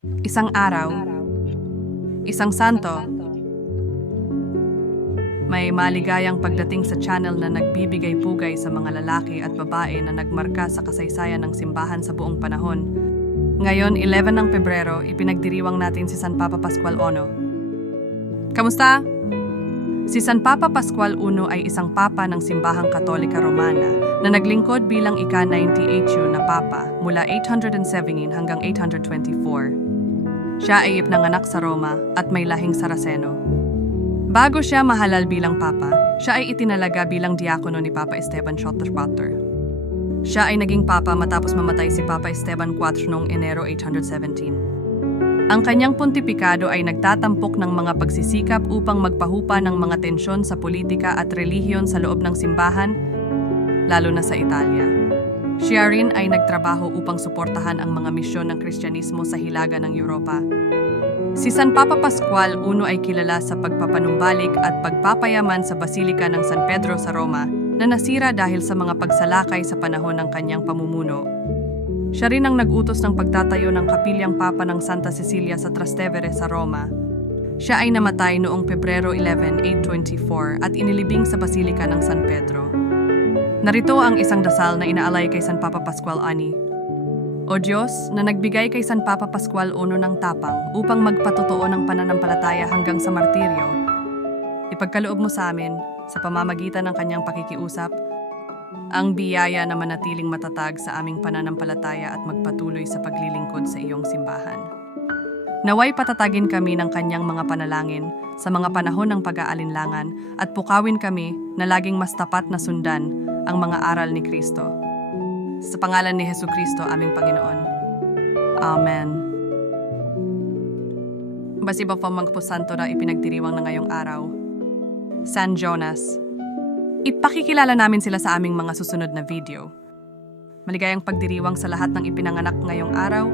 Isang araw, isang santo, may maligayang pagdating sa channel na nagbibigay pugay sa mga lalaki at babae na nagmarka sa kasaysayan ng simbahan sa buong panahon. Ngayon, 11 ng Pebrero, ipinagdiriwang natin si San Papa Pascual Ono. Kamusta? Si San Papa Pascual I ay isang papa ng simbahang Katolika Romana na naglingkod bilang ika-98 na papa mula 817 hanggang 824. Siya ay ipnanganak sa Roma at may lahing Saraceno. Bago siya mahalal bilang papa, siya ay itinalaga bilang diakono ni Papa Esteban Schotterpater. Siya ay naging papa matapos mamatay si Papa Esteban IV noong Enero 817. Ang kanyang pontipikado ay nagtatampok ng mga pagsisikap upang magpahupa ng mga tensyon sa politika at relihiyon sa loob ng simbahan, lalo na sa Italia. Siya rin ay nagtrabaho upang suportahan ang mga misyon ng Kristyanismo sa hilaga ng Europa. Si San Papa Pascual I ay kilala sa pagpapanumbalik at pagpapayaman sa Basilika ng San Pedro sa Roma na nasira dahil sa mga pagsalakay sa panahon ng kanyang pamumuno. Siya rin ang nag-utos ng pagtatayo ng kapilyang Papa ng Santa Cecilia sa Trastevere sa Roma. Siya ay namatay noong Pebrero 11, 824 at inilibing sa Basilika ng San Pedro. Narito ang isang dasal na inaalay kay San Papa Pascual Ani. O Diyos, na nagbigay kay San Papa Pascual Uno ng tapang upang magpatotoo ng pananampalataya hanggang sa martiryo, ipagkaloob mo sa amin, sa pamamagitan ng kanyang pakikiusap, ang biyaya na manatiling matatag sa aming pananampalataya at magpatuloy sa paglilingkod sa iyong simbahan. Naway patatagin kami ng kanyang mga panalangin sa mga panahon ng pag-aalinlangan at pukawin kami na laging mas tapat na sundan ang mga aral ni Kristo. Sa pangalan ni Heso Kristo, aming Panginoon. Amen. Basi ba pa magpusanto na ipinagdiriwang na ngayong araw? San Jonas, Ipakikilala namin sila sa aming mga susunod na video. Maligayang pagdiriwang sa lahat ng ipinanganak ngayong araw